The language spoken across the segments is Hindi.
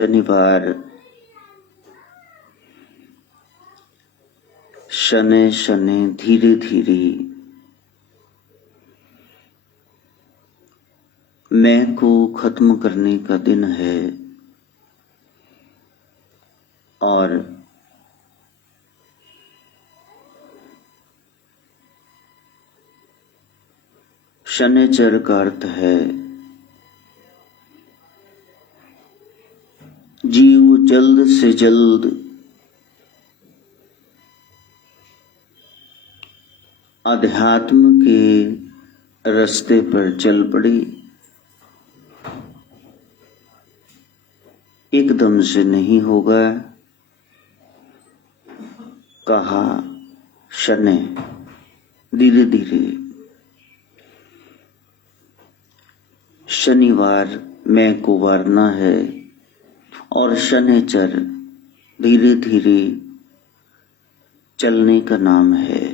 शनिवार शनै शनै धीरे धीरे मैं को खत्म करने का दिन है और शनैचर का अर्थ है जीव जल्द से जल्द अध्यात्म के रास्ते पर चल पड़े। एकदम से नहीं होगा, कहा शनै, धीरे धीरे। शनिवार मैं को वारना है और शनैचर धीरे धीरे चलने का नाम है।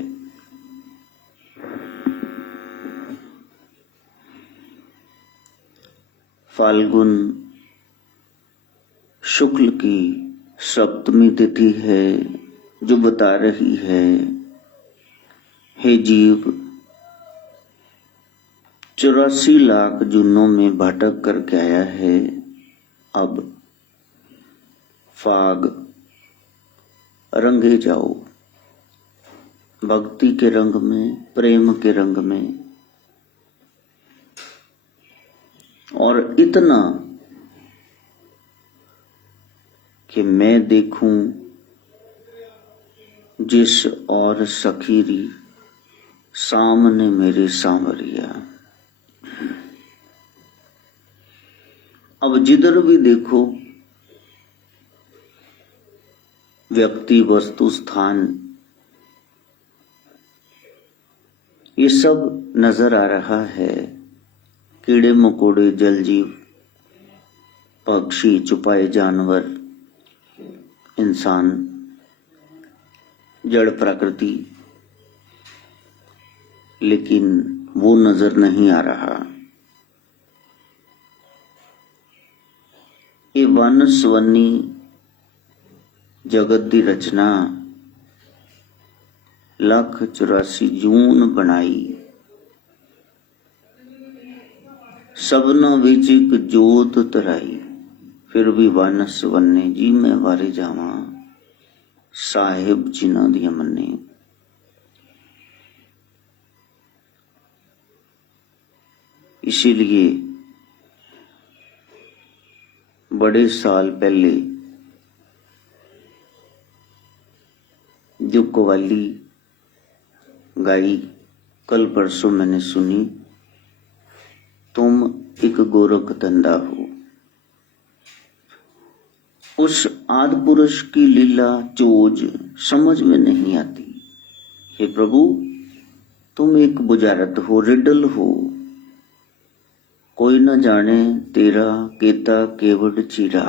फाल्गुन शुक्ल की सप्तमी तिथि है जो बता रही है, हे जीव, 84 लाख जूनों में भटक करके आया है। अब फाग रंगे जाओ, भक्ति के रंग में, प्रेम के रंग में। और इतना कि मैं देखूं जिस और सखीरी सामने मेरे सांवरिया। अब जिधर भी देखो व्यक्ति, वस्तु, स्थान, ये सब नजर आ रहा है। कीड़े मकोड़े, जल जीव, पक्षी, छुपाए जानवर, इंसान, जड़ प्रकृति, लेकिन वो नजर नहीं आ रहा। ये वन स्वनी जगत दी रचना 184 जून बनाई। सबना विच एक जोत तराई, फिर भी वन स्वने जी मैं वारे जावा, साहिब जिन्हां दी मन्ने। इसीलिए बड़े साल पहले जो कव्वाली गाई, कल परसों मैंने सुनी, तुम एक गोरख धंधा हो। उस आदि पुरुष की लीला चोज समझ में नहीं आती। हे प्रभु, तुम एक बुझारत हो, रिडल हो, कोई न जाने तेरा केता केवट चीरा।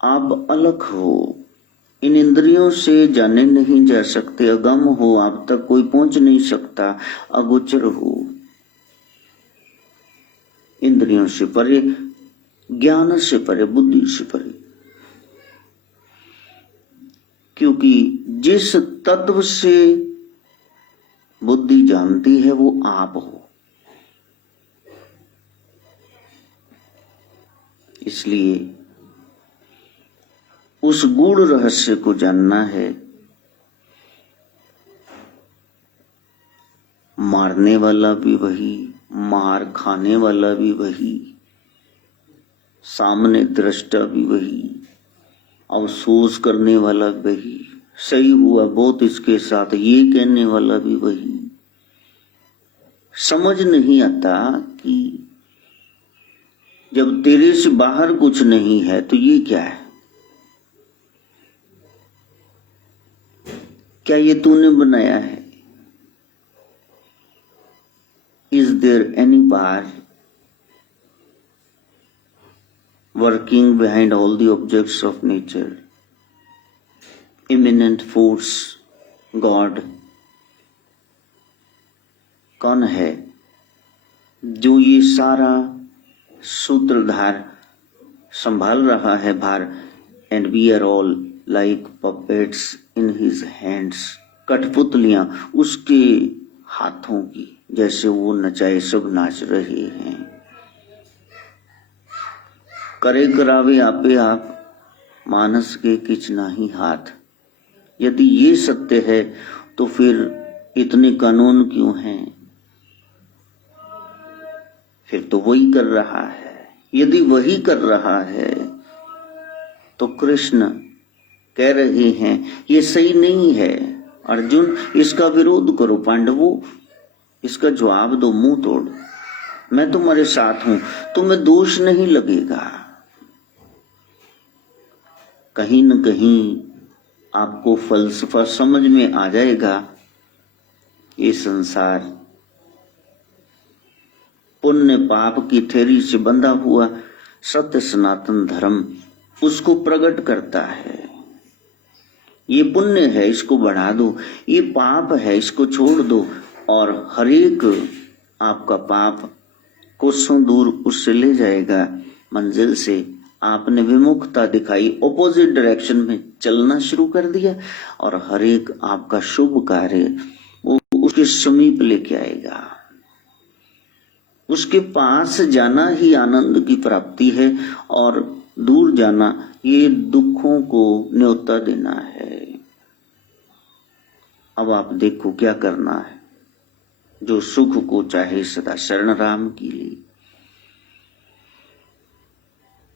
आप अलग हो, इन इंद्रियों से जाने नहीं जा सकते, अगम हो, आप तक कोई पहुंच नहीं सकता, अगोचर हो, इंद्रियों से परे, ज्ञान से परे, बुद्धि से परे। क्योंकि जिस तत्व से बुद्धि जानती है वो आप हो। इसलिए उस गूढ़ रहस्य को जानना है। मारने वाला भी वही, मार खाने वाला भी वही, सामने दृष्टा भी वही, अफसोस करने वाला वही, सही हुआ बहुत इसके साथ ये कहने वाला भी वही। समझ नहीं आता कि जब तेरे से बाहर कुछ नहीं है तो ये क्या है? क्या ये तूने बनाया है? Is there any power working behind all the objects of nature? Immanent force, God, कौन है जो ये सारा सूत्रधार संभाल रहा है भार, and we are all like puppets in his hands. कठपुतलियां उसके हाथों की, जैसे वो नचाए सब नाच रहे हैं। करे करावे आपे आप, मानस के किच नाही हाथ। यदि ये सत्य है तो फिर इतने कानून क्यों हैं? फिर तो वही कर रहा है। यदि वही कर रहा है तो कृष्ण कह रहे हैं ये सही नहीं है। अर्जुन, इसका विरोध करो। पांडवों, इसका जवाब दो मुंह तोड़। मैं तुम्हारे साथ हूं, तुम्हें दोष नहीं लगेगा। कहीं न कहीं आपको फलसफा समझ में आ जाएगा। ये संसार पुण्य पाप की थ्योरी से बंधा हुआ सत्य सनातन धर्म उसको प्रकट करता है। ये पुण्य है, इसको बढ़ा दो। ये पाप है, इसको छोड़ दो। और हरेक आपका पाप कोसों दूर उससे ले जाएगा मंजिल से। आपने विमुखता दिखाई, ऑपोजिट डायरेक्शन में चलना शुरू कर दिया, और हरेक आपका शुभ कार्य वो उसके समीप लेके आएगा। उसके पास जाना ही आनंद की प्राप्ति है, और दूर जाना ये दुखों को न्योता देना है। अब आप देखो क्या करना है। जो सुख को चाहे सदा शरण राम की ली।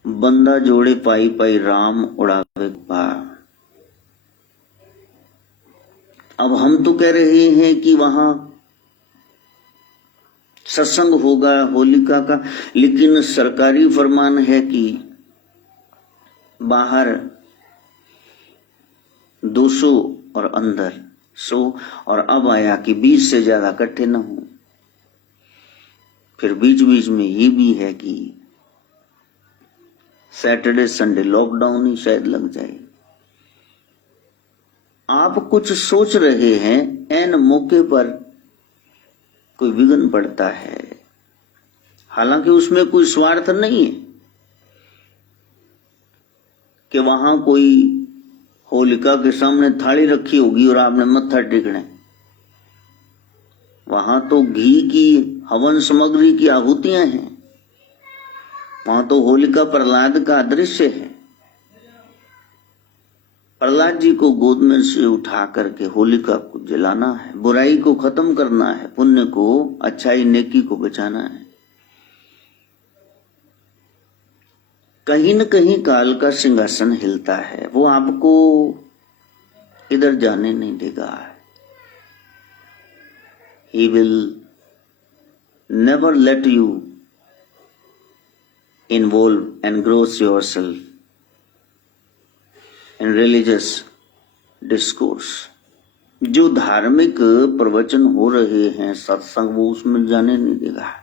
बंदा जोड़े पाई पाई राम उड़ावे पार। अब हम तो कह रहे हैं कि वहां सत्संग होगा होलिका का, लेकिन सरकारी फरमान है कि बाहर 200 और अंदर 100, और अब आया कि 20 से ज्यादा इकट्ठे न हो। फिर बीच बीच में ये भी है कि सैटरडे संडे लॉकडाउन ही शायद लग जाए। आप कुछ सोच रहे हैं, एन मौके पर कोई विघ्न पड़ता है। हालांकि उसमें कोई स्वार्थ नहीं है कि वहां कोई होलिका के सामने थाली रखी होगी और आपने मत्था टेकना। वहां तो घी की हवन सामग्री की आहुतियां हैं। वहां तो होलिका प्रहलाद का दृश्य है। प्रहलाद जी को गोद में से उठा करके होलिका को जलाना है, बुराई को खत्म करना है, पुण्य को, अच्छाई नेकी को बचाना है। कहीं न कहीं काल का सिंहासन हिलता है, वो आपको इधर जाने नहीं देगा। He will never let you involve, engross yourself in religious discourse। जो धार्मिक प्रवचन हो रहे हैं, सत्संग, वो उसमें जाने नहीं देगा।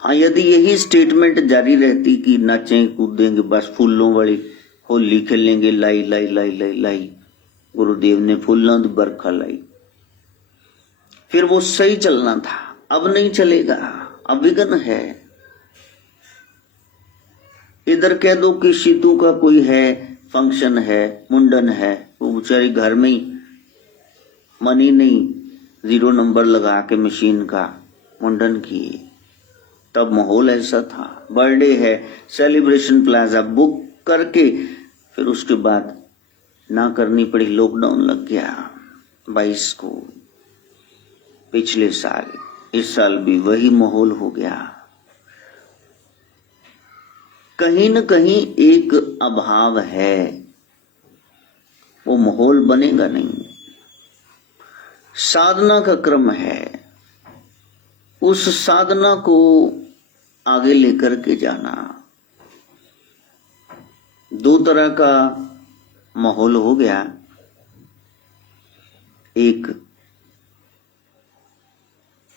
हाँ, यदि यही स्टेटमेंट जारी रहती कि नाचें कूदेंगे, बस फूलों वाली होली खेलेंगे, लाई लाई लाई लाई लाई, गुरुदेव ने फूलों की बरखा लाई, फिर वो सही चलना था। अब नहीं चलेगा, अब विघ्न है। इधर कह दो कि सीतू का कोई है, फंक्शन है, मुंडन है, वो बेचारी घर में ही मन ही नहीं 0 नंबर लगा के मशीन का मुंडन किए। तब माहौल ऐसा था। बर्थडे है, सेलिब्रेशन प्लाजा बुक करके, फिर उसके बाद ना करनी पड़ी, लॉकडाउन लग गया 22 को। पिछले साल, इस साल भी वही माहौल हो गया। कहीं न कहीं एक अभाव है, वो माहौल बनेगा नहीं। साधना का क्रम है, उस साधना को आगे लेकर के जाना। 2 तरह का माहौल हो गया। एक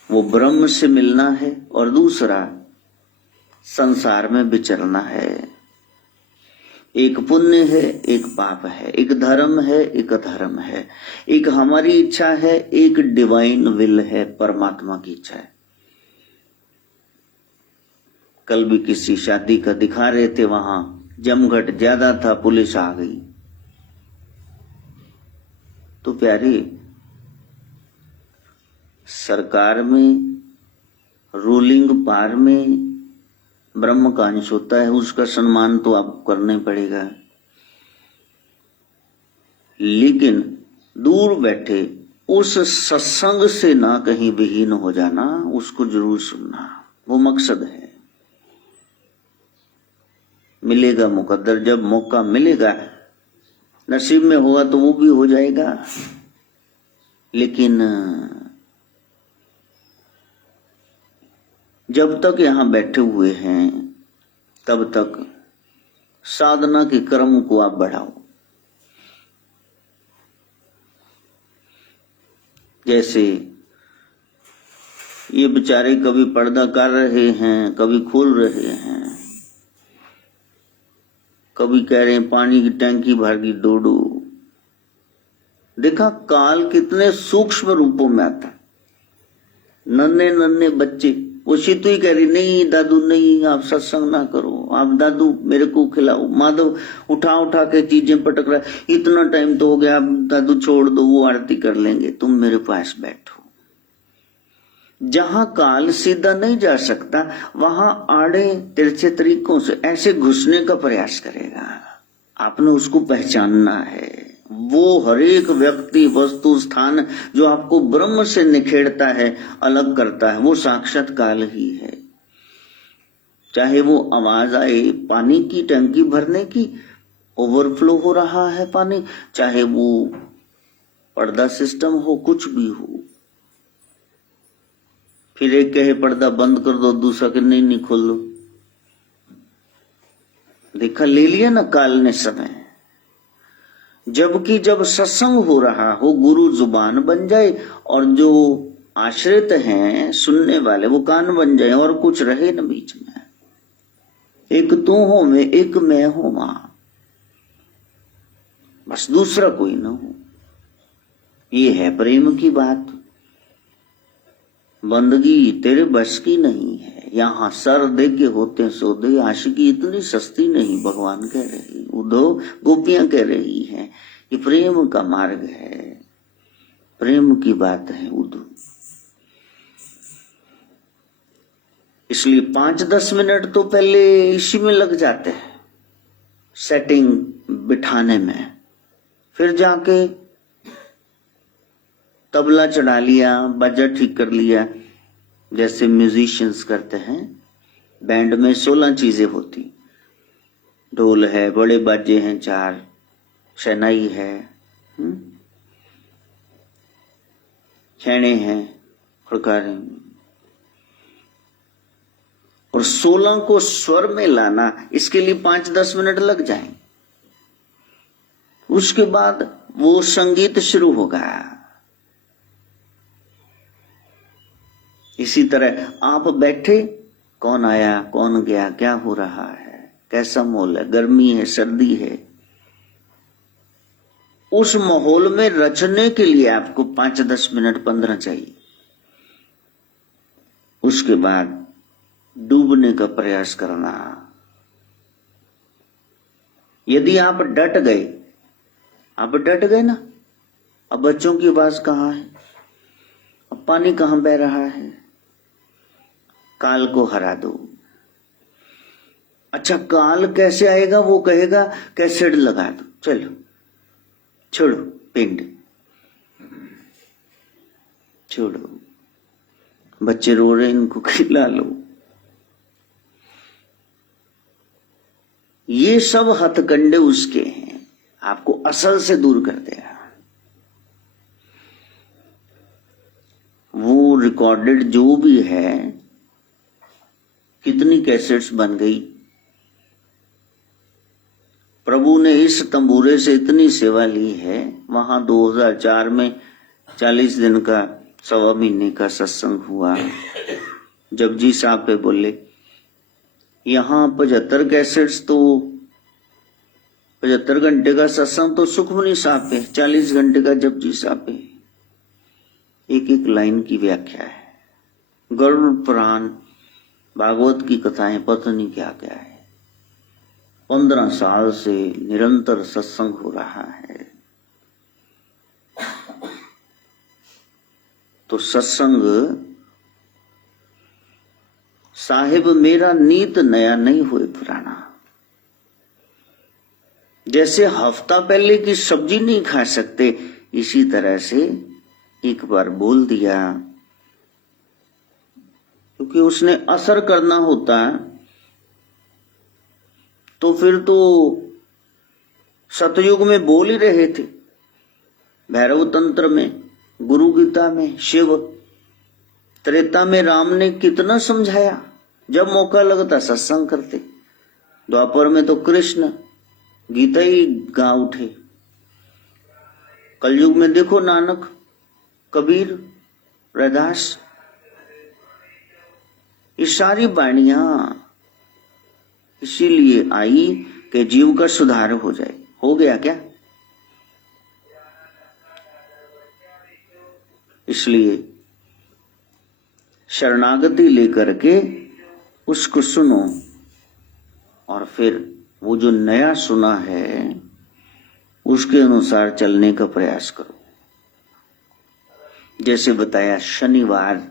वो ब्रह्म से मिलना है, और दूसरा संसार में विचरना है। एक पुण्य है, एक पाप है, एक धर्म है, एक अधर्म है, एक हमारी इच्छा है, एक डिवाइन विल है, परमात्मा की इच्छा है। कल भी किसी शादी का दिखा रहे थे, वहां जमघट ज्यादा था, पुलिस आ गई। तो प्यारे, सरकार में, रूलिंग पार में ब्रह्म का अंश होता है, उसका सम्मान तो आपको करना ही पड़ेगा। लेकिन दूर बैठे उस सत्संग से ना कहीं विहीन हो जाना, उसको जरूर सुनना, वो मकसद है। मिलेगा मुकद्दर, जब मौका मिलेगा, नसीब में होगा तो वो भी हो जाएगा। लेकिन जब तक यहां बैठे हुए हैं तब तक साधना के क्रम को आप बढ़ाओ। जैसे ये बेचारे कभी पर्दा कर रहे हैं, कभी खोल रहे हैं, कभी कह रहे हैं पानी की टंकी भर दी डोडो। देखा काल कितने सूक्ष्म रूपों में आता। नन्हे नन्हे बच्चे, वो सीतू ही कह रही, नहीं दादू नहीं, आप सत्संग ना करो, आप दादू मेरे को खिलाओ। माधव उठा उठा के चीजें पटक रहा है, इतना टाइम तो हो गया, आप दादू छोड़ दो, वो आरती कर लेंगे, तुम मेरे पास बैठो। जहां काल सीधा नहीं जा सकता, वहां आड़े तिरछे तरीकों से ऐसे घुसने का प्रयास करेगा। आपने उसको पहचानना है। वो हरेक व्यक्ति, वस्तु, स्थान जो आपको ब्रह्म से निखेरता है, अलग करता है, वो साक्षात काल ही है। चाहे वो आवाज आए पानी की टंकी भरने की, ओवरफ्लो हो रहा है पानी, चाहे वो पर्दा सिस्टम हो, कुछ भी हो। फिर एक कहे पर्दा बंद कर दो, दूसरा के नहीं खोल दो। देखा, ले लिया ना काल ने समय। जबकि जब सत्संग हो रहा हो, गुरु जुबान बन जाए और जो आश्रित हैं सुनने वाले वो कान बन जाए, और कुछ रहे न बीच में। एक तू हो मैं, एक मैं हूं मां, बस दूसरा कोई ना हो। ये है प्रेम की बात। बंदगी तेरे बस की नहीं है, यहां सर दे के होते सौदे, आशिकी इतनी सस्ती नहीं, भगवान कह रहे, उद्धव गोपियां कह रही हैं। ये प्रेम का मार्ग है, प्रेम की बात है उद्धव। इसलिए 5-10 मिनट तो पहले इसी में लग जाते हैं, सेटिंग बिठाने में। फिर जाके तबला चढ़ा लिया, बाजा ठीक कर लिया, जैसे म्यूजिशियंस करते हैं। बैंड में 16 चीजें होती, ढोल है, बड़े बाजे हैं 4, शहनाई है, छेने हैं, खड़कारे, और 16 को स्वर में लाना, इसके लिए 5-10 मिनट लग जाएं। उसके बाद वो संगीत शुरू होगा। इसी तरह आप बैठे, कौन आया कौन गया, क्या हो रहा है, कैसा माहौल है, गर्मी है सर्दी है, उस माहौल में रचने के लिए आपको 5-10 मिनट 15 चाहिए। उसके बाद डूबने का प्रयास करना। यदि आप डट गए ना, अब बच्चों की आवाज कहां है, अब पानी कहां बह रहा है, काल को हरा दो। अच्छा, काल कैसे आएगा, वो कहेगा कैसेट लगा दो, चलो छोड़ो, पिंड छोड़ो, बच्चे रो रहे, इनको खिला लो। ये सब हथकंडे उसके हैं, आपको असल से दूर कर देगा। वो रिकॉर्डेड जो भी है, कितनी कैसेट्स बन गई, प्रभु ने इस तंबूरे से इतनी सेवा ली है। वहां 2004 में 40 दिन का 1.25 महीने का सत्संग हुआ। जपजी साहब पे बोले, यहाँ 75 कैसेट्स तो 75 घंटे का सत्संग तो सुखमनी साहब पे, 40 घंटे का जपजी साहब पे। एक एक लाइन की व्याख्या है। गरुड़ पुराण भागवत की कथाएं पता नहीं क्या क्या है। 15 साल से निरंतर सत्संग हो रहा है। तो सत्संग साहिब मेरा नीत नया नहीं हुए पुराना। जैसे हफ्ता पहले की सब्जी नहीं खा सकते, इसी तरह से एक बार बोल दिया क्योंकि उसने असर करना होता है। तो फिर तो सतयुग में बोल ही रहे थे, भैरव तंत्र में, गुरु गीता में शिव, त्रेता में राम ने कितना समझाया, जब मौका लगता सत्संग करते। द्वापर में तो कृष्ण गीता ही गा उठे। कलयुग में देखो नानक, कबीर, रैदास, ये सारी वाणियां इसीलिए आई कि जीव का सुधार हो जाए। हो गया क्या? इसलिए शरणागति लेकर के उसको सुनो और फिर वो जो नया सुना है उसके अनुसार चलने का प्रयास करो। जैसे बताया शनिवार,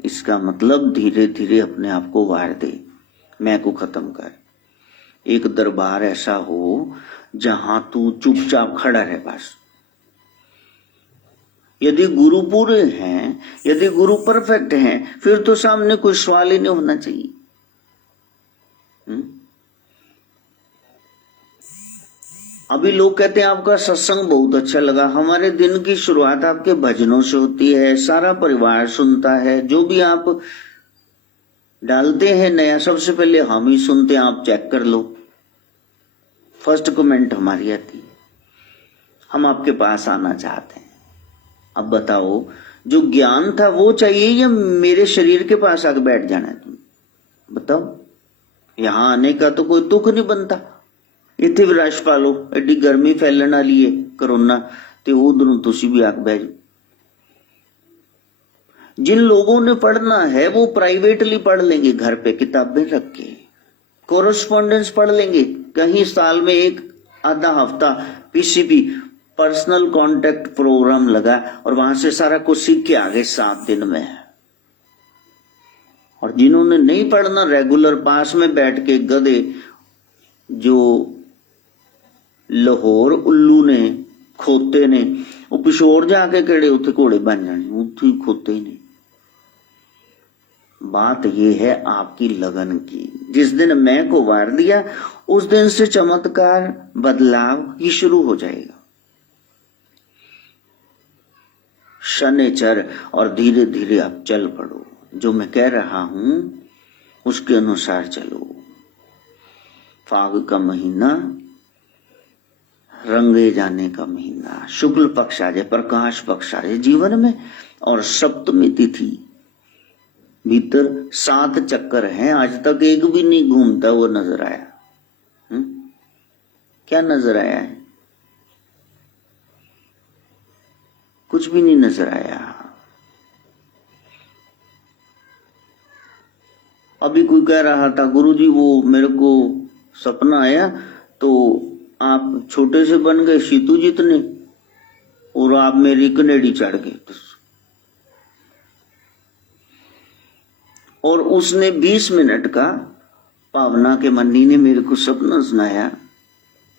इसका मतलब धीरे धीरे अपने आप को वार दे, मैं को खत्म कर। एक दरबार ऐसा हो जहां तू चुपचाप खड़ा रहे बस। यदि गुरु पूरे हैं, यदि गुरु परफेक्ट हैं, फिर तो सामने कोई सवाल ही नहीं होना चाहिए। अभी लोग कहते हैं आपका सत्संग बहुत अच्छा लगा। हमारे दिन की शुरुआत आपके भजनों से होती है, सारा परिवार सुनता है। जो भी आप डालते हैं नया, सबसे पहले हम ही सुनते हैं, आप चेक कर लो। फर्स्ट कमेंट हमारी आती है। हम आपके पास आना चाहते हैं। अब बताओ, जो ज्ञान था वो चाहिए या मेरे शरीर के पास आके बैठ जाना है? तुम बताओ। यहां आने का तो कोई तुक नहीं बनता। इतने भी रश पालो, एडी गर्मी फैलन वाली है कोरोना, तो उधरों तुसी भी आके बैठ। जिन लोगों ने पढ़ना है वो प्राइवेटली पढ़ लेंगे, घर पे किताबें रख के कोरस्पॉन्डेंस पढ़ लेंगे। कहीं साल में एक आधा हफ्ता पीसीपी, पर्सनल कांटेक्ट प्रोग्राम लगा और वहां से सारा कुछ सीख के आगे 7 दिन में। और जिन्होंने नहीं पढ़ना, रेगुलर पास में बैठ के गधे, जो लाहौर उल्लू ने, खोते ने, वो पिछोड़ जाके केड़े उथे घोड़े बन जाने, उथे खोते ही नहीं। बात ये है आपकी लगन की। जिस दिन मैं को वार दिया उस दिन से चमत्कार, बदलाव ही शुरू हो जाएगा। शनिचर और धीरे धीरे आप चल पड़ो। जो मैं कह रहा हूं उसके अनुसार चलो। फाग का महीना, रंगे जाने का महीना, शुक्ल पक्ष आ जाए, प्रकाश पक्ष आ जाए जीवन में, और सप्तमी तिथि भीतर 7 चक्कर हैं, आज तक एक भी नहीं घूमता वो नजर आया। क्या नजर आया है? कुछ भी नहीं नजर आया। अभी कोई कह रहा था, गुरुजी वो मेरे को सपना आया तो आप छोटे से बन गए सीतू जितने और आप मेरी कनेडी चढ़ गए। और उसने 20 मिनट का, भावना के मन्नी ने मेरे को सपना सुनाया।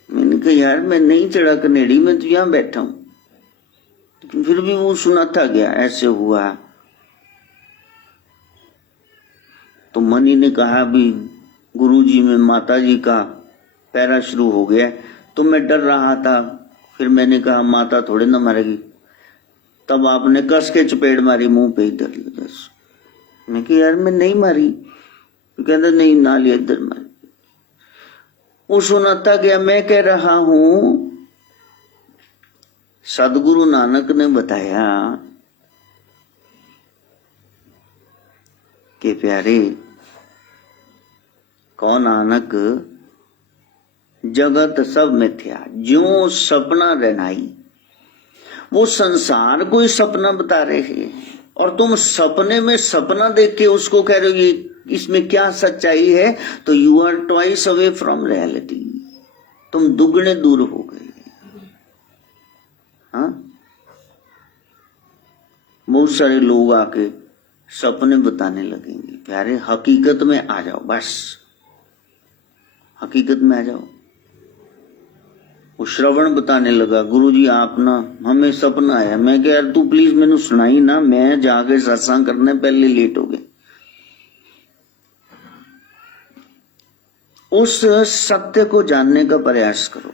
मैंने कहा यार मैं नहीं चढ़ा कनेडी, मैं तो यहां बैठा हूं। लेकिन फिर भी वो सुनाता गया, ऐसे हुआ। तो मनी ने कहा भी गुरुजी में माता जी का पैरा शुरू हो गया। तो मैं डर रहा था, फिर मैंने कहा माता थोड़े ना मारेगी। तब आपने कस के चपेट मारी मुंह पे, इधर बस। मैं कहा यार मैं नहीं मारी। तो कहता नहीं ना लिया, इधर मारी। वो सुनाता गया। मैं कह रहा हूं सदगुरु नानक ने बताया कि प्यारे कौन नानक जगत सब मिथ्या, ज्यों सपना रहनाई। वो संसार कोई सपना बता रहे हैं। और तुम सपने में सपना देख के उसको कह रहे हो ये इसमें क्या सच्चाई है, तो you are twice away from reality, तुम दुगने दूर हो गए। हाँ, बहुत सारे लोग आके सपने बताने लगेंगे, प्यारे हकीकत में आ जाओ, बस हकीकत में आ जाओ। वो श्रवण बताने लगा, गुरुजी आप ना हमें सपना आया। मैं कह यार तू प्लीज मैंने सुनाई ना, मैं जाके सत्संग करने पहले लेट हो गए। उस सत्य को जानने का प्रयास करो।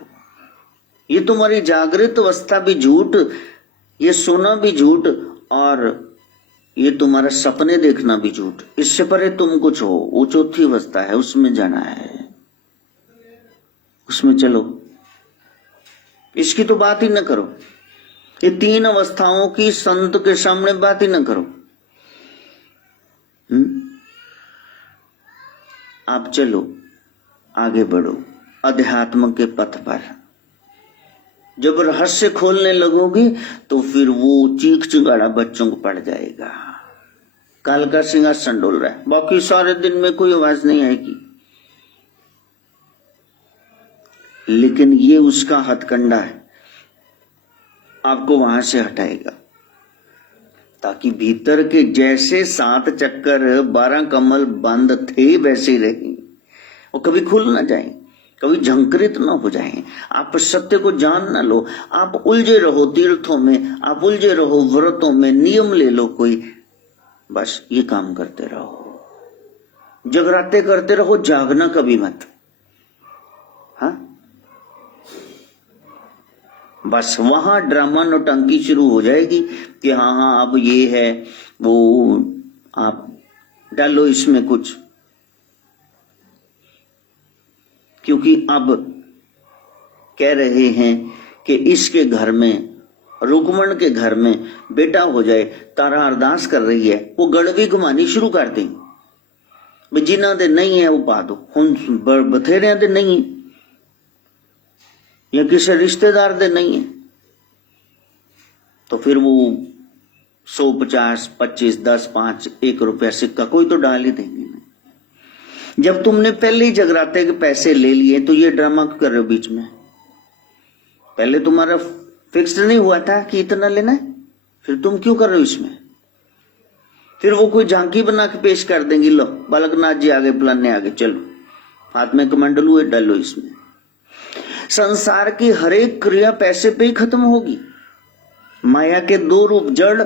ये तुम्हारी जागृत अवस्था भी झूठ, ये सोना भी झूठ, और ये तुम्हारा सपने देखना भी झूठ। इससे परे तुम कुछ हो, वो चौथी अवस्था है, उसमें जाना है, उसमें चलो। इसकी तो बात ही न करो, ये तीन अवस्थाओं की संत के सामने बात ही न करो। आप चलो, आगे बढ़ो अध्यात्म के पथ पर। जब रहस्य खोलने लगोगी तो फिर वो चीख चिंगाड़ा बच्चों को पड़ जाएगा। काल का सिंहासन डोल रहा है, बाकी सारे दिन में कोई आवाज नहीं आएगी, लेकिन ये उसका हथकंडा है, आपको वहां से हटाएगा, ताकि भीतर के जैसे 7 चक्कर 12 कमल बंद थे वैसे ही रहेंगे, वो कभी खुल ना जाए, कभी झंकृत ना हो जाए। आप सत्य को जान ना लो, आप उलझे रहो तीर्थों में, आप उलझे रहो व्रतों में, नियम ले लो कोई, बस ये काम करते रहो, जगराते करते रहो, जागना कभी मत। हाँ, बस वहां ड्रामा नौटंकी शुरू हो जाएगी कि हाँ हाँ अब ये है वो, आप डालो इसमें कुछ, क्योंकि अब कह रहे हैं कि इसके घर में, रुकमण के घर में बेटा हो जाए। तारा अरदास कर रही है, वो गड़वी घुमानी शुरू कर दें, जिन्हों दे नहीं है वो पा दो, हुण बथेरिया दे नहीं है या किसी रिश्तेदार दे नहीं है, तो फिर वो 100, 50, 25, 10, 5, 1 रुपया सिक्का कोई तो डाल ही देंगे। जब तुमने पहले ही जगराते के पैसे ले लिए तो ये ड्रामा क्यों कर रहे हो बीच में? पहले तुम्हारा फिक्स्ड नहीं हुआ था कि इतना लेना है, फिर तुम क्यों कर रहे हो इसमें? फिर वो कोई झांकी बना के पेश कर देंगी, लो बालकनाथ जी आगे, फलाने आगे, चलो हाथ में कमंडल हुए, डालो इसमें। संसार की हर एक क्रिया पैसे पे ही खत्म होगी। माया के 2 रूप, जड़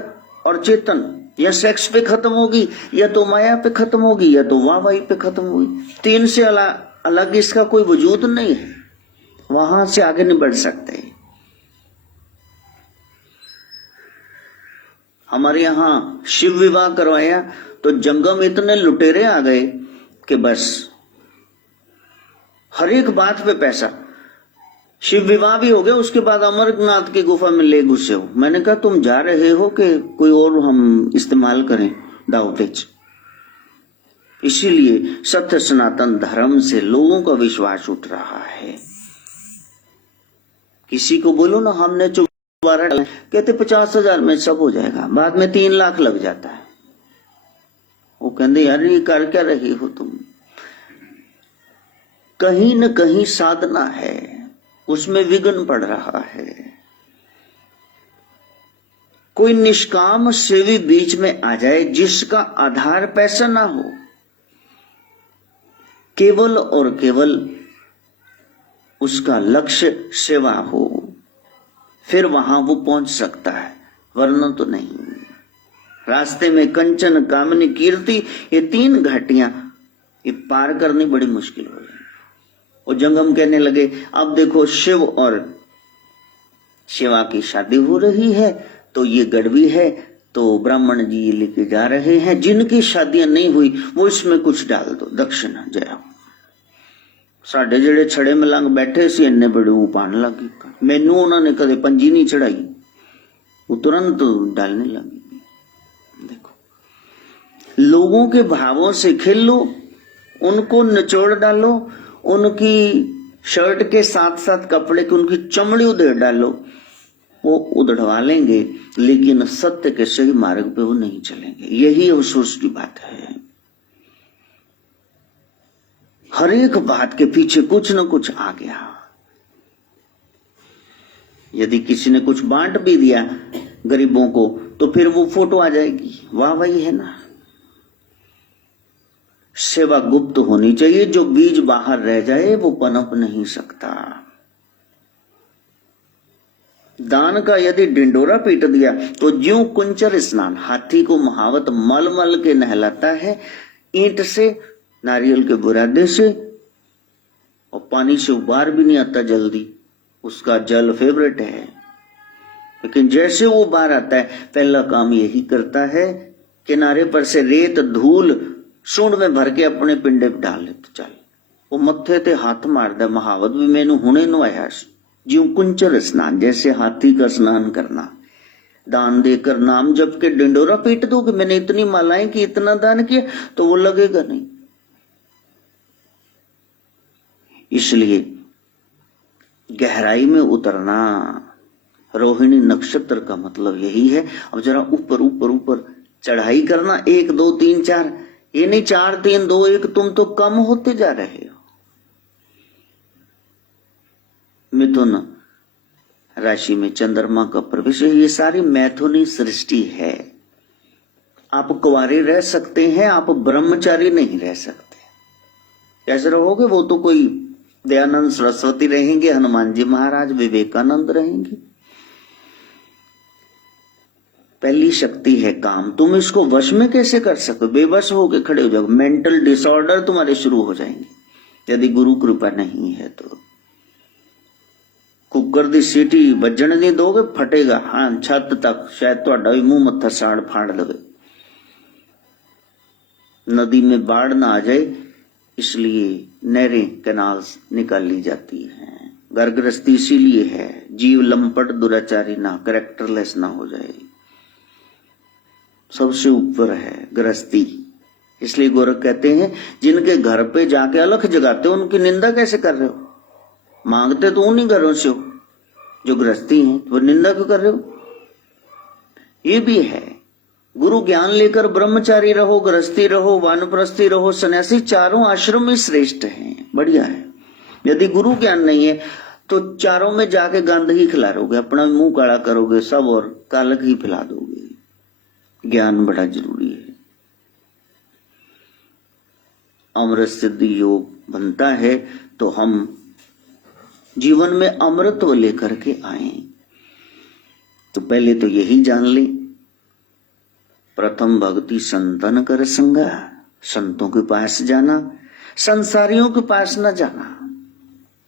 और चेतन, या सेक्स पे खत्म होगी, या तो माया पे खत्म होगी, या तो वाहवाही पे खत्म होगी। 3 से अलग इसका कोई वजूद नहीं है, वहां से आगे नहीं बढ़ सकते। हमारे यहां शिव विवाह करवाया तो जंगम इतने लुटेरे आ गए कि बस हर एक बात पे पैसा। शिव विवाह भी हो गया, उसके बाद अमरनाथ की गुफा में ले घुसे हो। मैंने कहा तुम जा रहे हो कि कोई और हम इस्तेमाल करें दाव पेच। इसीलिए सत्य सनातन धर्म से लोगों का विश्वास उठ रहा है। किसी को बोलो ना हमने चुबारा डाला, कहते 50,000 में सब हो जाएगा, बाद में 3 लाख लग जाता है। वो कहते यार ये कर क्या रही हो तुम? कहीं न कहीं साधना है, उसमें विघ्न पड़ रहा है। कोई निष्काम सेवी बीच में आ जाए जिसका आधार पैसा ना हो, केवल और केवल उसका लक्ष्य सेवा हो, फिर वहां वो पहुंच सकता है, वरना तो नहीं। रास्ते में कंचन, कामनी, कीर्ति, ये 3 घाटियां ये पार करनी बड़ी मुश्किल हो जाए। वो जंगम कहने लगे अब देखो शिव और शिवा की शादी हो रही है, तो ये गड़वी है, तो ब्राह्मण जी लेके जा रहे हैं, जिनकी शादियां नहीं हुई वो इसमें कुछ डाल दो, दक्षिणा जय। साढ़े जेड़े छड़े मलंग बैठे सी इन्ने बड़े पान लगी, मैनू उन्होंने कदे पंजी नहीं चढ़ाई, वो तुरंत डालने लगी। देखो, लोगों के भावों से खेल लो, उनको निचोड़ डालो, उनकी शर्ट के साथ साथ कपड़े की उनकी चमड़ी उधेड़ डालो, वो उधड़वा लेंगे, लेकिन सत्य के सही मार्ग पे वो नहीं चलेंगे। यही अफसोस की बात है। हर एक बात के पीछे कुछ न कुछ आ गया। यदि किसी ने कुछ बांट भी दिया गरीबों को, तो फिर वो फोटो आ जाएगी, वाह वही है ना। सेवा गुप्त होनी चाहिए। जो बीज बाहर रह जाए वो पनप नहीं सकता। दान का यदि डिंडोरा पीट दिया तो ज्यों कुंचर स्नान, हाथी को महावत मल मल के नहलाता है, ईंट से, नारियल के बुरादे से, और पानी से उबार भी नहीं आता जल्दी, उसका जल फेवरेट है। लेकिन जैसे वो बाहर आता है, पहला काम यही करता है, किनारे पर से रेत धूल सूंड में भर के अपने पिंडे पे डाल लेते। चल वो मत्थे ते हाथ मारदा, महावत भी मैनू हुणे नवाया, ज्यों कुंचर स्नान, जैसे हाथी का स्नान करना। दान देकर नाम जप के डिंडोरा पीट दो कि मैंने इतनी मालाएं की, इतना दान किया, तो वो लगेगा नहीं। इसलिए गहराई में उतरना, रोहिणी नक्षत्र का मतलब यही है। अब जरा ऊपर ऊपर ऊपर चढ़ाई करना, 1 2 3 4, ये नहीं 4 3 2 1, तुम तो कम होते जा रहे हो। मिथुन राशि में चंद्रमा का प्रवेश, ये सारी मैथुनी सृष्टि है। आप कुंवारे रह सकते हैं, आप ब्रह्मचारी नहीं रह सकते। कैसे रहोगे? वो तो कोई दयानंद सरस्वती रहेंगे, हनुमान जी महाराज, विवेकानंद रहेंगे। पहली शक्ति है काम। तुम इसको वश में कैसे कर सकते? बेबस होके खड़े हो जाओ, मेंटल डिसऑर्डर तुम्हारे शुरू हो जाएंगे यदि गुरु कृपा नहीं है तो। कुकर दी सीटी बजण नहीं दोगे, फटेगा, हाँ छत तक, शायद ਤੁਹਾਡਾ भी मुंह मत्था साड़ फाड़ लगे। नदी में बाढ़ ना आ जाए, इसलिए नहरें कैनाल्स निकाल ली जाती हैं। घर गृहस्थी इसीलिए है, जीव लंपट दुराचारी ना, कैरेक्टरलेस ना हो जाए। सबसे ऊपर है गृहस्थी। इसलिए गोरख कहते हैं, जिनके घर पे जाके अलख जगाते हो उनकी निंदा कैसे कर रहे हो? मांगते तो उन्हीं घरों से हो जो गृहस्थी हैं, तो निंदा क्यों कर रहे हो? ये भी है। गुरु ज्ञान लेकर ब्रह्मचारी रहो, गृहस्थी रहो, वानप्रस्थी रहो, सन्यासी, चारों आश्रम में श्रेष्ठ हैं, बढ़िया है। यदि गुरु ज्ञान नहीं है तो चारों में जाके गंद ही खिलारोगे, अपना मुंह काला करोगे सब और कालक ही फैला दोगे। ज्ञान बड़ा जरूरी है। अमृत सिद्धि योग बनता है तो हम जीवन में अमृतत्व लेकर के आए। तो पहले तो यही जान ले, प्रथम भक्ति संतन कर संगा, संतों के पास जाना, संसारियों के पास न जाना।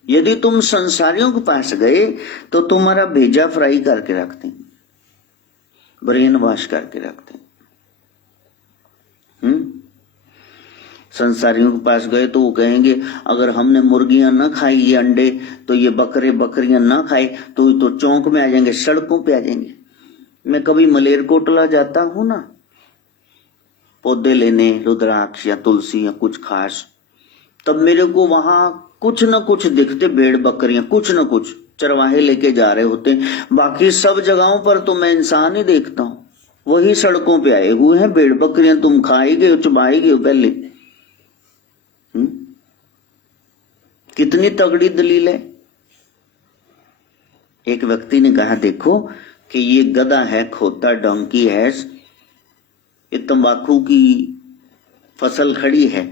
यदि तुम संसारियों के पास गए तो तुम्हारा भेजा फ्राई करके रखते, ब्रेन वॉश करके रखते। संसारियों के पास गए तो वो कहेंगे, अगर हमने मुर्गियां न खाई, ये अंडे, तो ये बकरे बकरियां न खाई तो चौक में आ जाएंगे, सड़कों पे आ जाएंगे। मैं कभी मलेरकोटला जाता हूं ना, पौधे लेने, रुद्राक्ष या तुलसी या कुछ खास, तब मेरे को वहां कुछ न कुछ दिखते, भेड़ बकरियां, कुछ न कुछ चरवाहे लेके जा रहे होते। बाकी सब जगहों पर तो मैं इंसान ही देखता हूं, वही सड़कों पे आए हुए हैं भेड़ बकरियां। तुम खाई गए, चुबाई गए पहले। कितनी तगड़ी दलील है। एक व्यक्ति ने कहा, देखो कि ये गधा है, खोता डोंकी है, ये तंबाकू की फसल खड़ी है,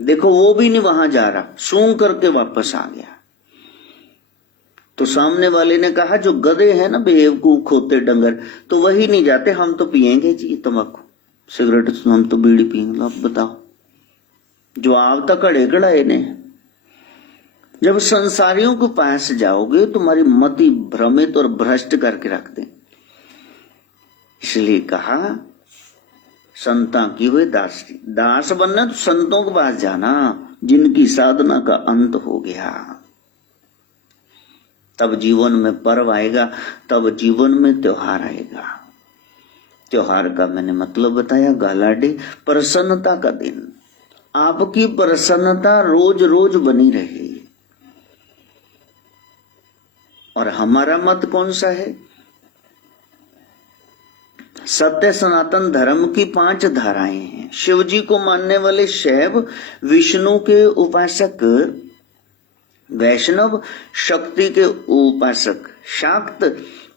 देखो वो भी नहीं वहां जा रहा, सूंघ करके वापस आ गया। तो सामने वाले ने कहा, जो गधे हैं ना बेवकूफ खोते डंगर, तो वही नहीं जाते, हम तो पियेंगे जी तंबाकू सिगरेट, हम तो बीड़ी पियेंगे। अब बताओ, जो आप तक खड़े खड़ाए ने। जब संसारियों के पास जाओगे तुम्हारी मति भ्रमित और भ्रष्ट करके रख दे। इसलिए कहा, संता की हुए दास, दास बनना तो संतों के पास जाना, जिनकी साधना का अंत हो गया। तब जीवन में पर्व आएगा, तब जीवन में त्योहार आएगा। त्योहार का मैंने मतलब बताया, गाला डे, प्रसन्नता का दिन। आपकी प्रसन्नता रोज रोज बनी रहे। और हमारा मत कौन सा है? सत्य सनातन धर्म की 5 धाराएं हैं। शिव जी को मानने वाले शैव, विष्णु के उपासक वैष्णव, शक्ति के उपासक शाक्त,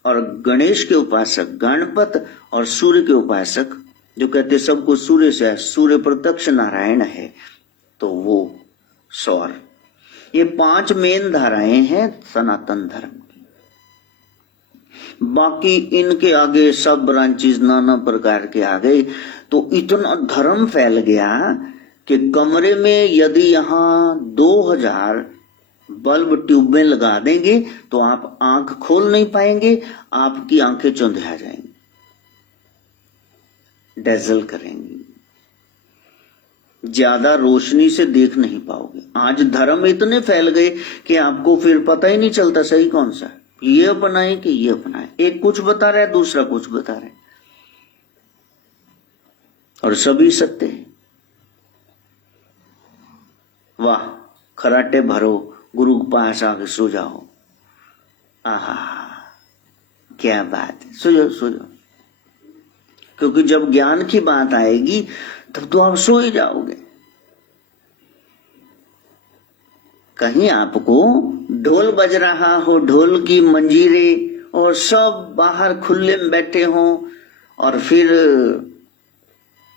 और गणेश के उपासक गणपत, और सूर्य के उपासक जो कहते सबको सूर्य से, सूर्य प्रत्यक्ष नारायण है तो वो सौर। ये 5 मेन धाराएं हैं सनातन धर्म की। बाकी इनके आगे सब ब्रांचेस नाना प्रकार के आ गए, तो इतना धर्म फैल गया कि कमरे में यदि यहाँ 2000 बल्ब ट्यूब में लगा देंगे तो आप आंख खोल नहीं पाएंगे, आपकी आंखें चौंधिया जाएंगी, डेजल करेंगी, ज्यादा रोशनी से देख नहीं पाओगे। आज धर्म इतने फैल गए कि आपको फिर पता ही नहीं चलता सही कौन सा है, ये अपनाए कि ये अपनाए। एक कुछ बता रहा है, दूसरा कुछ बता रहा है, और सभी सत्य है। वाह, खराटे भरो, गुरु के पास आके सो जाओ, आहा क्या बात है, सो जाओ सो जाओ। क्योंकि जब ज्ञान की बात आएगी तब तो आप सो ही जाओगे। कहीं आपको ढोल बज रहा हो, ढोल की मंजीरें, और सब बाहर खुले में बैठे हों, और फिर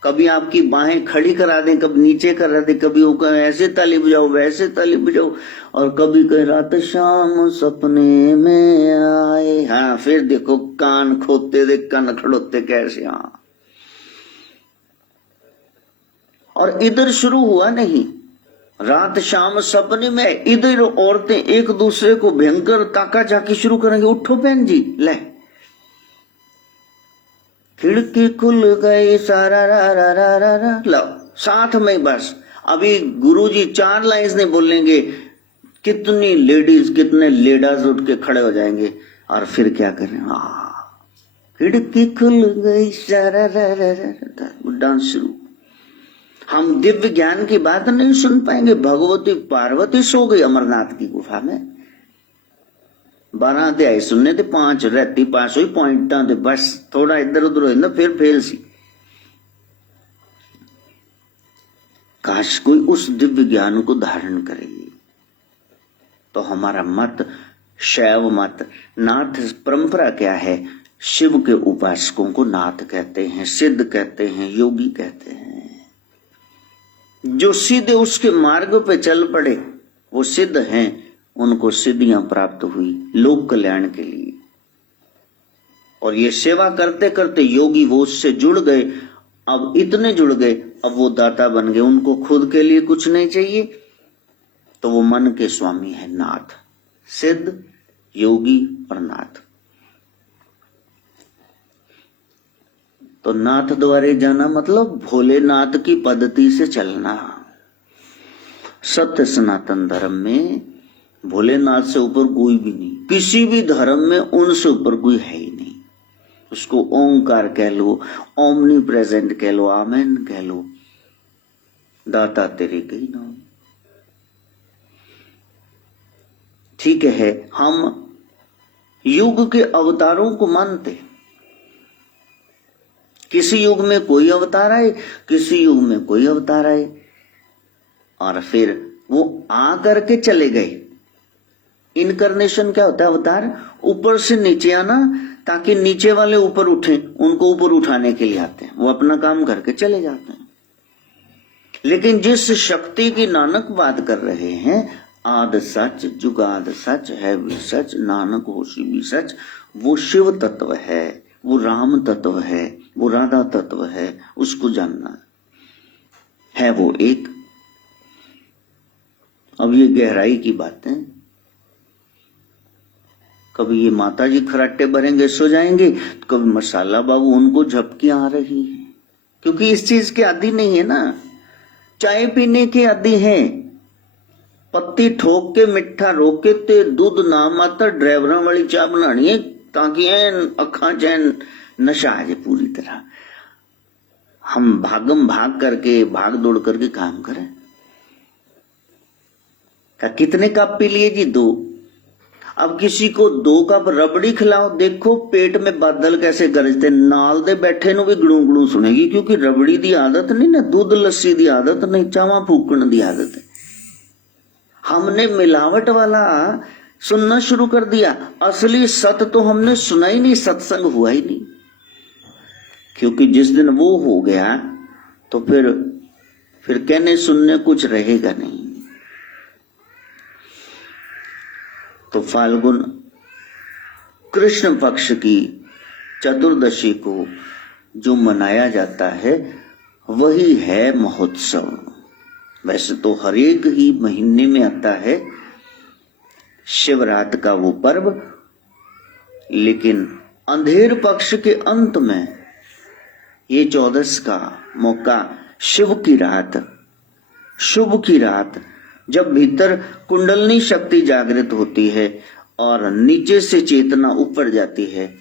कभी आपकी बाहें खड़ी करा दें, कभी नीचे करा दें, कभी वो कहे ऐसे ताली बजाओ वैसे ताली बजाओ, और कभी कहे रात शाम सपने में आए। हाँ, फिर देखो कान खोदते दे, कान खड़ोते कैसे। हाँ, और इधर शुरू हुआ नहीं, रात शाम सपने में, इधर औरतें एक दूसरे को भयंकर ताका झाकी शुरू करेंगे। उठो बहन जी, ले खिड़की खुल गई, सारा रा रा रा रा रा, लो साथ में। बस अभी गुरुजी 4 लाइन्स नहीं बोलेंगे, कितनी लेडीज कितने लेडाज उठ के खड़े हो जाएंगे, और फिर क्या करें, खिड़की खुल गई, सारा रा रा रा, डांस शुरू। हम दिव्य ज्ञान की बात नहीं सुन पाएंगे। भगवती पार्वती सो गई अमरनाथ की गुफा में, 12 अध्याय सुनने थे, 5 रहती पास हुई पॉइंटा थे, बस थोड़ा इधर उधर हो ना फिर फेल सी। काश कोई उस दिव्य ज्ञान को धारण करेगी। तो हमारा मत शैव मत, नाथ परंपरा क्या है? शिव के उपासकों को नाथ कहते हैं, सिद्ध कहते हैं, योगी कहते हैं। जो सीधे उसके मार्ग पे चल पड़े वो सिद्ध हैं, उनको सिद्धियां प्राप्त हुई लोक कल्याण के लिए। और ये सेवा करते करते योगी वो उससे जुड़ गए, अब इतने जुड़ गए, अब वो दाता बन गए, उनको खुद के लिए कुछ नहीं चाहिए, तो वो मन के स्वामी है नाथ, सिद्ध, योगी और नाथ। तो नाथ द्वारे जाना मतलब भोलेनाथ की पद्धति से चलना। सत्य सनातन धर्म में भोलेनाथ से ऊपर कोई भी नहीं, किसी भी धर्म में उनसे ऊपर कोई है ही नहीं। उसको ओंकार कह लो, ओमनी प्रेजेंट कह लो, आमेन कह लो, दाता तेरे कही नाम। ठीक है, हम युग के अवतारों को मानते, किसी युग में कोई अवतार आए, किसी युग में कोई अवतार आए, और फिर वो आ करके चले गए। इनकारनेशन क्या होता है? अवतार ऊपर से नीचे आना, ताकि नीचे वाले ऊपर उठे, उनको ऊपर उठाने के लिए आते हैं, वो अपना काम करके चले जाते हैं। लेकिन जिस शक्ति की नानक बात कर रहे हैं, आद सच जुगाद सच है भी सच, नानक होशी भी सच, वो शिव तत्व है, वो राम तत्व है, वो राधा तत्व है, उसको जानना है वो एक। अब ये गहराई की बातें, कभी ये माता जी खराटे भरेंगे सो जाएंगे, तो कभी मसाला बाबू उनको झपकियां आ रही है, क्योंकि इस चीज के आदी नहीं है ना। चाय पीने के आदी हैं, पत्ती ठोक के मिठा रोक के ते दूध ना मात्र ड्राइवरा वाली चाय बनानी है, ताकि एन अखा चैन नशा आ जाए पूरी तरह। हम भागम भाग करके, भाग दौड़ करके काम करें। कितने कप पी लिए जी? 2। अब किसी को 2 कप रबड़ी खिलाओ, देखो पेट में बादल कैसे गरजते, नाल दे बैठे नु भी गड़ू गड़ू सुनेगी, क्योंकि रबड़ी दी आदत नहीं ना, दूध लस्सी दी आदत नहीं, चावा फूकण दी आदत है। हमने मिलावट वाला सुनना शुरू कर दिया, असली सत तो हमने सुना ही नहीं, सत्संग हुआ ही नहीं। क्योंकि जिस दिन वो हो गया तो फिर कहने सुनने कुछ रहेगा नहीं। तो फाल्गुन कृष्ण पक्ष की चतुर्दशी को जो मनाया जाता है वही है महोत्सव। वैसे तो हर एक ही महीने में आता है शिवरात्रि का वो पर्व, लेकिन अंधेर पक्ष के अंत में ये 14 का मौका, शिव की रात, शुभ की रात, जब भीतर कुंडलनी शक्ति जागृत होती है और नीचे से चेतना ऊपर जाती है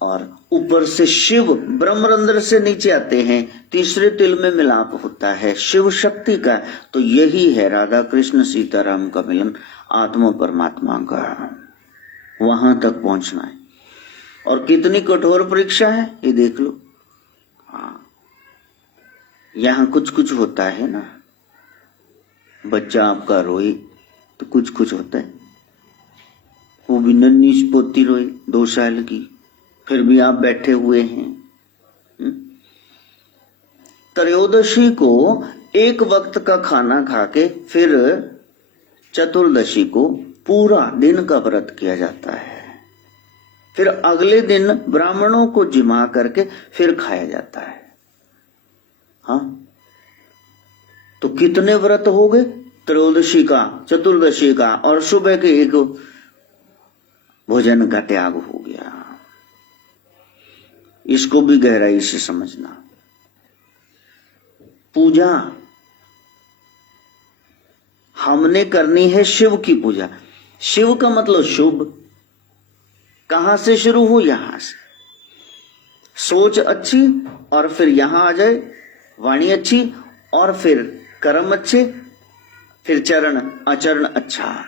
और ऊपर से शिव ब्रह्मरंध्र से नीचे आते हैं, तीसरे तिल में मिलाप होता है शिव शक्ति का। तो यही है राधा कृष्ण सीताराम का मिलन, आत्मा परमात्मा का। वहां तक पहुंचना है और कितनी कठोर परीक्षा है ये देख लो। हाँ, यहां कुछ कुछ होता है ना, बच्चा आपका रोए तो कुछ कुछ होता है, वो भी नन्ही सी पोती रोए 2 साल की, फिर भी आप बैठे हुए हैं। त्रयोदशी को एक वक्त का खाना खाके फिर चतुर्दशी को पूरा दिन का व्रत किया जाता है, फिर अगले दिन ब्राह्मणों को जिमा करके फिर खाया जाता है। हाँ, तो कितने व्रत हो गए? त्रयोदशी का, चतुर्दशी का और सुबह के एक भोजन का त्याग हो गया। इसको भी गहराई से समझना। पूजा हमने करनी है शिव की पूजा। शिव का मतलब शुभ, कहां से शुरू हो? यहां से सोच अच्छी और फिर यहां आ जाए वाणी अच्छी और फिर कर्म अच्छे, फिर चरण आचरण अच्छा।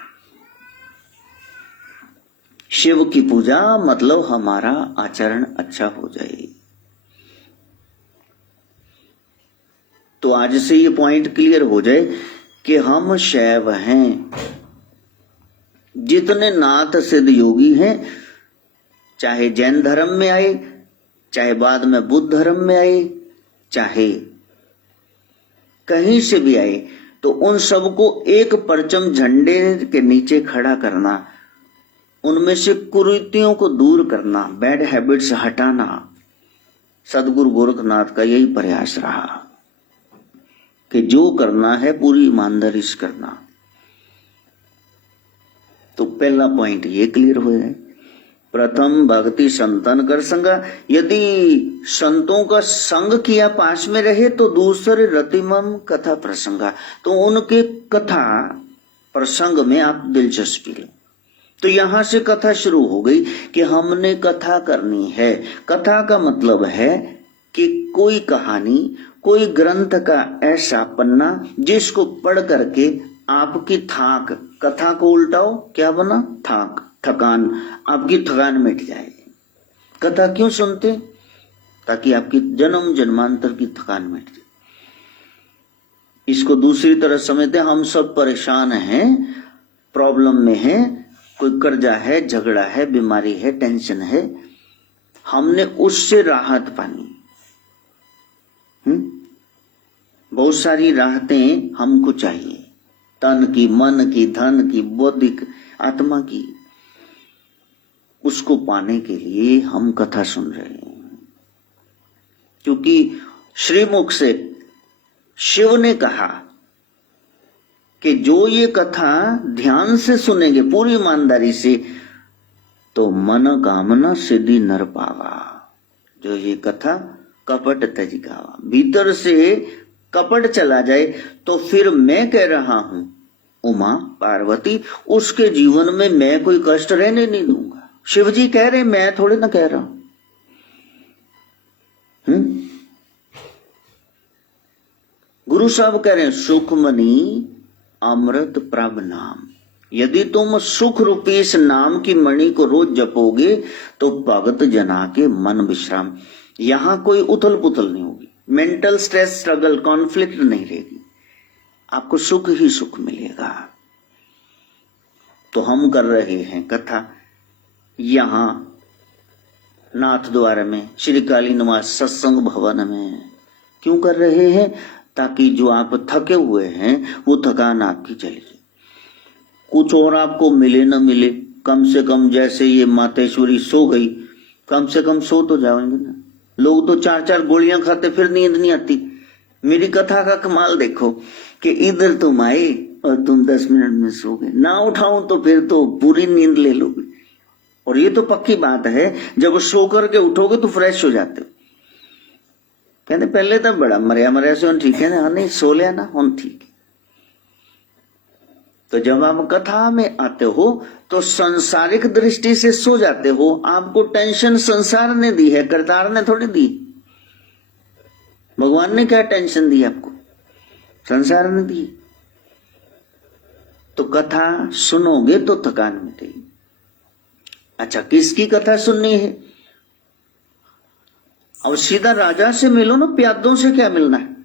शिव की पूजा मतलब हमारा आचरण अच्छा हो जाए। तो आज से ये पॉइंट क्लियर हो जाए कि हम शैव हैं। जितने नाथ सिद्ध योगी हैं, चाहे जैन धर्म में आए, चाहे बाद में बुद्ध धर्म में आए, चाहे कहीं से भी आए, तो उन सबको एक परचम झंडे के नीचे खड़ा करना, उनमें से कुरीतियों को दूर करना, बैड हैबिट्स हटाना, सदगुरु गोरखनाथ का यही प्रयास रहा कि जो करना है पूरी ईमानदारी से करना। तो पहला पॉइंट ये क्लियर हो जाए। प्रथम भक्ति संतन कर संगा, यदि संतों का संग किया पास में रहे तो दूसरे रतिमम कथा प्रसंगा, तो उनके कथा प्रसंग में आप दिलचस्पी लो। तो यहां से कथा शुरू हो गई कि हमने कथा करनी है। कथा का मतलब है कि कोई कहानी, कोई ग्रंथ का ऐसा पन्ना जिसको पढ़ करके आपकी थाक, कथा को उल्टाओ क्या बना? थाक, थकान, आपकी थकान मिट जाए। कथा क्यों सुनते? ताकि आपकी जन्म जन्मांतर की थकान मिट जाए। इसको दूसरी तरह समझते, हम सब परेशान हैं, प्रॉब्लम में हैं, कोई कर्जा है, झगड़ा है, बीमारी है, टेंशन है, हमने उससे राहत पानी। बहुत सारी राहतें हमको चाहिए, तन की, मन की, धन की, बौद्धिक, आत्मा की। उसको पाने के लिए हम कथा सुन रहे हैं, क्योंकि श्रीमुख से शिव ने कहा कि जो ये कथा ध्यान से सुनेंगे पूरी ईमानदारी से, तो मन कामना सिद्धि नर पावा। जो ये कथा कपट तज गावा, भीतर से कपट चला जाए तो फिर मैं कह रहा हूं उमा पार्वती, उसके जीवन में मैं कोई कष्ट रहने नहीं दूंगा। शिव जी कह रहे, मैं थोड़े ना कह रहा हूं। गुरु साहब कह रहे हैं, सुखमनी अमृत प्रभ नाम, यदि तुम सुख रूपी इस नाम की मणि को रोज जपोगे तो भगत जना के मन विश्राम। यहां कोई उथल पुथल नहीं होगी, मेंटल स्ट्रेस, स्ट्रगल, कॉन्फ्लिक्ट नहीं रहेगी, आपको सुख ही सुख मिलेगा। तो हम कर रहे हैं कथा यहां नाथ द्वार में, श्री काली निवास सत्संग भवन में। क्यों कर रहे हैं? ताकि जो आप थके हुए हैं वो थकान आपकी चली जाए। कुछ और आपको मिले न मिले, कम से कम जैसे ये मातेश्वरी सो गई, कम से कम सो तो जाओगे ना। लोग तो 4-4 गोलियां खाते फिर नींद नहीं आती। मेरी कथा का कमाल देखो कि इधर तुम आए और तुम 10 मिनट में सो गए, ना उठाऊं तो फिर तो पूरी नींद ले लोगे। और ये तो पक्की बात है, जब सो करके उठोगे तो फ्रेश हो जाते हो। कहते पहले तो बड़ा मरिया से ठीक है ना, नहीं सो लिया ना हम ठीक है। तो जब आप कथा में आते हो तो सांसारिक दृष्टि से सो जाते हो। आपको टेंशन संसार ने दी है, करतार ने थोड़ी दी। भगवान ने क्या टेंशन दी आपको? संसार ने दी। तो कथा सुनोगे तो थकान मिटेगी। अच्छा, किसकी कथा सुननी है? अब सीधा राजा से मिलो ना, प्यादों से क्या मिलना है?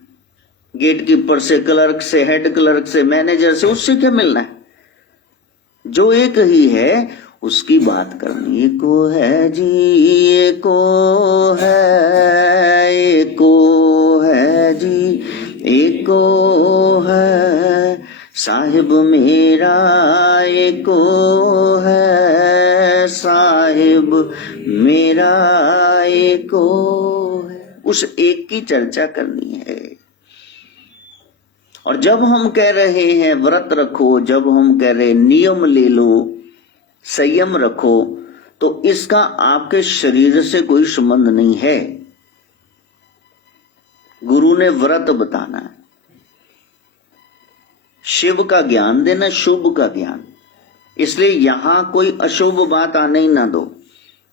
गेट कीपर से, क्लर्क से, हेड क्लर्क से, मैनेजर से, उससे क्या मिलना है? जो एक ही है उसकी बात करनी। एको है जी, एको है, एको है जी, एको है साहिब मेरा, एको है साहिब मेरा, एको है। उस एक की चर्चा करनी है। और जब हम कह रहे हैं व्रत रखो, जब हम कह रहे नियम ले लो, संयम रखो, तो इसका आपके शरीर से कोई संबंध नहीं है। गुरु ने व्रत बताना है, शिव का ज्ञान देना, शुभ का ज्ञान। इसलिए यहां कोई अशुभ बात आने ही ना दो।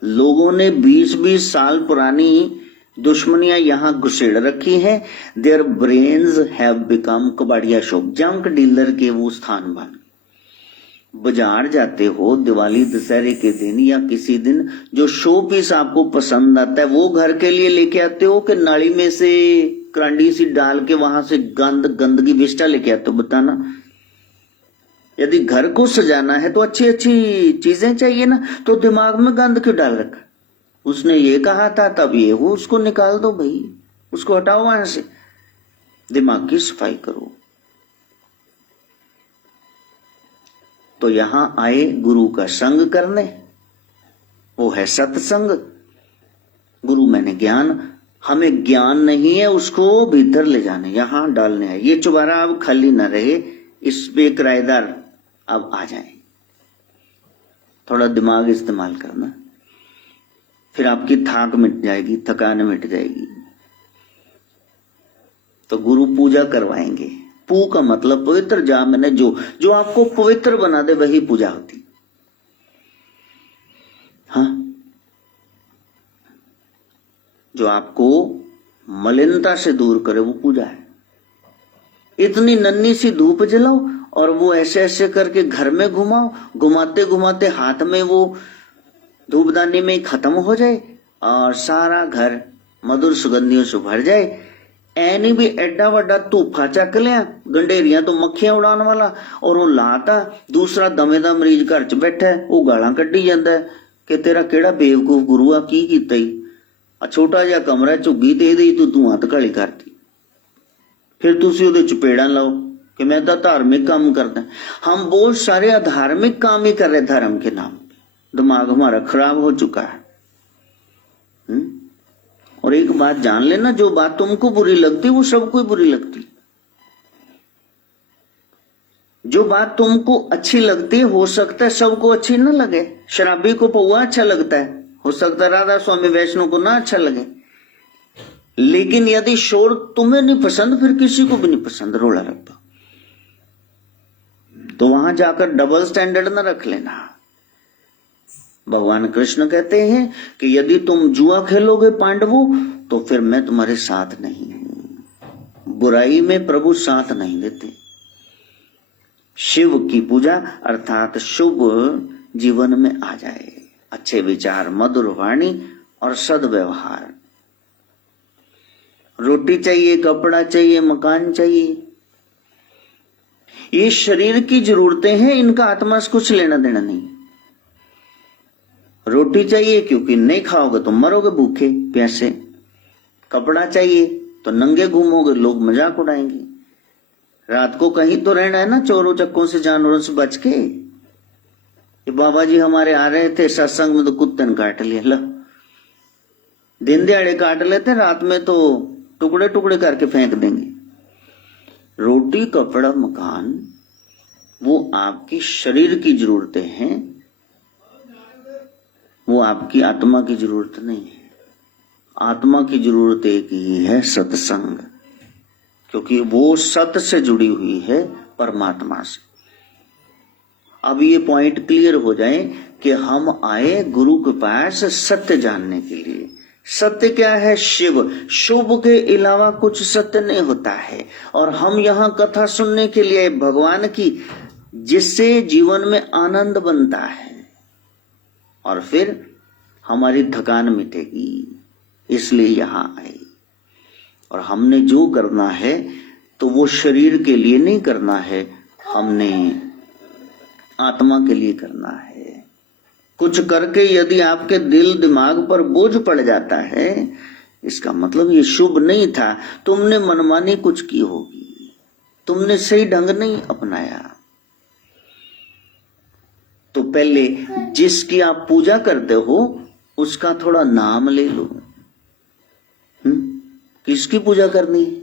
लोगों ने 20-20 साल पुरानी दुश्मनियां यहां घुसेड़ रखी हैं। Their brains have become Kabadia shop, junk dealer के वो स्थान बन। बाजार जाते हो दिवाली दशहरे के दिन या किसी दिन, जो शो पीस आपको पसंद आता है वो घर के लिए लेके आते हो कि नाली में से करांडी सी डाल के वहां से गंदगी विष्टा लेके आते हो? बताना। यदि घर को सजाना है तो अच्छी अच्छी चीजें चाहिए ना, तो दिमाग में गंद क्यों डाल रखा? उसने ये कहा था तब ये हो, उसको निकाल दो भाई, उसको हटाओ वहां से। दिमाग की सफाई करो। तो यहां आए गुरु का संग करने, वो है सत्संग। गुरु मैंने ज्ञान, हमें ज्ञान नहीं है उसको भीतर ले जाने, यहां डालने है। ये चुबारा अब खाली ना रहे, इस पे किराएदार अब आ जाए। थोड़ा दिमाग इस्तेमाल करना, फिर आपकी थाक मिट जाएगी, थकान मिट जाएगी। तो गुरु पूजा करवाएंगे। पू का मतलब पवित्र, जा मैंने जो आपको पवित्र बना दे वही पूजा होती। हाँ, जो आपको मलिनता से दूर करे वो पूजा है। इतनी नन्ही सी धूप जलाओ और वो ऐसे ऐसे करके घर में घुमाओ, घुमाते घुमाते हाथ में वो धूपदानी में खत्म हो जाए और सारा घर मधुर सुगंधियों से भर जाए। एनी भी एडा वड्डा धूफा चक लिया, गंडेरिया तो मक्खियां उड़ाने वाला, और वो लाता दूसरा दमे दा मरीज घर च बैठा है, वो गालां कड्डी जांदा है कि तेरा केड़ा बेवकूफ गुरु आ की कीता ही, आ छोटा जिहा कमरा झुग्गी ते इहदे तू धुआं धकाली करती। फिर तुसी उहदे चपेड़ां लाओ कि मैं तो धार्मिक काम करता। हम बहुत सारे अधार्मिक काम ही कर रहे धर्म के नाम। दिमाग हमारा खराब हो चुका है। और एक बात जान लेना, जो बात तुमको बुरी लगती वो सबको बुरी लगती। जो बात तुमको अच्छी लगती है हो सकता है सबको अच्छी ना लगे। शराबी को पौवा अच्छा लगता है, हो सकता है राधा स्वामी वैष्णव को ना अच्छा लगे। लेकिन यदि शोर तुम्हें नहीं पसंद फिर किसी को भी नहीं पसंद, रोला रब्बा। तो वहां जाकर डबल स्टैंडर्ड ना रख लेना। भगवान कृष्ण कहते हैं कि यदि तुम जुआ खेलोगे पांडवों तो फिर मैं तुम्हारे साथ नहीं हूं। बुराई में प्रभु साथ नहीं देते। शिव की पूजा अर्थात शुभ जीवन में आ जाए, अच्छे विचार, मधुर वाणी और सद्व्यवहार। रोटी चाहिए, कपड़ा चाहिए, मकान चाहिए, ये शरीर की जरूरतें हैं, इनका आत्मा से कुछ लेना देना नहीं। रोटी चाहिए क्योंकि नहीं खाओगे तो मरोगे भूखे प्यासे, कपड़ा चाहिए तो नंगे घूमोगे, लोग मजाक उड़ाएंगे, रात को कहीं तो रहना है ना, चोरों चक्कों से, जानवरों से बच के। ये बाबा जी हमारे आ रहे थे सत्संग में तो कुत्ते ने काट लिया, लो दिन दिहाड़े काट लेते, रात में तो टुकड़े टुकड़े करके फेंक देंगे। रोटी, कपड़ा, मकान वो आपकी शरीर की जरूरतें हैं, वो आपकी आत्मा की जरूरत नहीं है। आत्मा की जरूरत एक ही है, सत्संग, क्योंकि वो सत्य से जुड़ी हुई है, परमात्मा से। अब ये पॉइंट क्लियर हो जाए कि हम आए गुरु के पास सत्य जानने के लिए। सत्य क्या है? शिव। शुभ के अलावा कुछ सत्य नहीं होता है। और हम यहाँ कथा सुनने के लिए भगवान की, जिससे जीवन में आनंद बनता है और फिर हमारी थकान मिटेगी, इसलिए यहाँ आए। और हमने जो करना है तो वो शरीर के लिए नहीं करना है, हमने आत्मा के लिए करना है। कुछ करके यदि आपके दिल दिमाग पर बोझ पड़ जाता है, इसका मतलब ये शुभ नहीं था, तुमने मनमानी कुछ की होगी, तुमने सही ढंग नहीं अपनाया। तो पहले जिसकी आप पूजा करते हो उसका थोड़ा नाम ले लो। किसकी पूजा करनी है?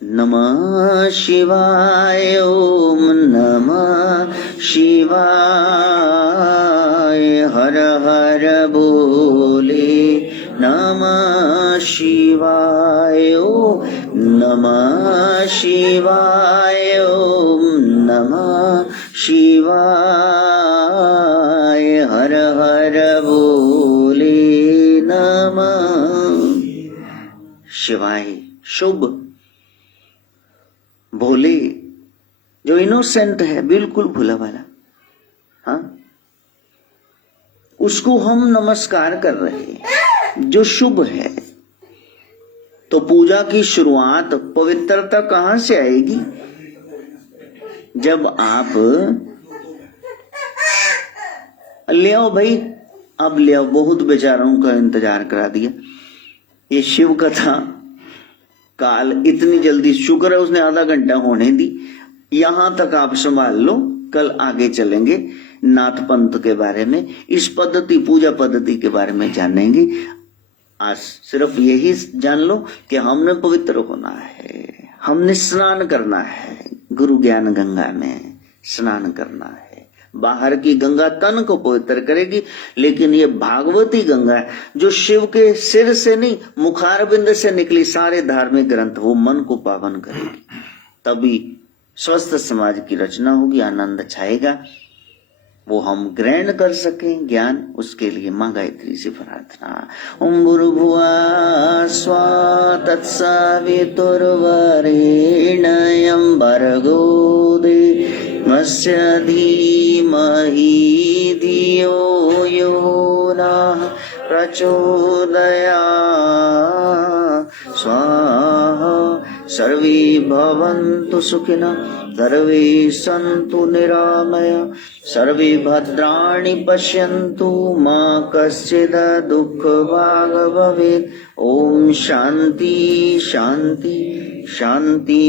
नमः शिवाय, ओम नमः शिवाय, हर हर बोले नमः शिवाय, ओम नमः शिवाय, ओम नमः शिवाय, हर हर बोले नमः शिवाय। शुभ, भोले, जो इनोसेंट है, बिल्कुल भोला वाला, हाँ, उसको हम नमस्कार कर रहे हैं, जो शुभ है। तो पूजा की शुरुआत, पवित्रता कहां से आएगी? जब आप ले आओ भाई, अब ले आओ, बहुत बेचारों का इंतजार करा दिया। ये शिव कथा काल इतनी जल्दी, शुक्र है उसने आधा घंटा होने दी। यहां तक आप संभाल लो, कल आगे चलेंगे नाथ पंथ के बारे में, इस पद्धति, पूजा पद्धति के बारे में जानेंगे। आज सिर्फ यही जान लो कि हमने पवित्र होना है, हमने स्नान करना है, गुरु ज्ञान गंगा में स्नान करना है। बाहर की गंगा तन को पवित्र करेगी, लेकिन ये भागवती गंगा जो शिव के सिर से नहीं, मुखारबिंद से निकली सारे धार्मिक ग्रंथ, वो मन को पावन करेगी। तभी स्वस्थ समाज की रचना होगी, आनंद छाएगा, वो हम ग्रहण कर सकें ज्ञान। उसके लिए मां गायत्री से प्रार्थना। ओम भूर्भुवः स्वः तत्सवितुर्वरेण्यं भर्गो देवस्य धीमहि धियो यो नः प्रचोदयात्। स्वाहा। सर्वे भवन्तु सुखिनः, सर्वे सन्तु निरामया, सर्वे भद्राणि पश्यन्तु, मा कश्चित् दुःखभाग् भवेत्। ओम शांति शांति शांति।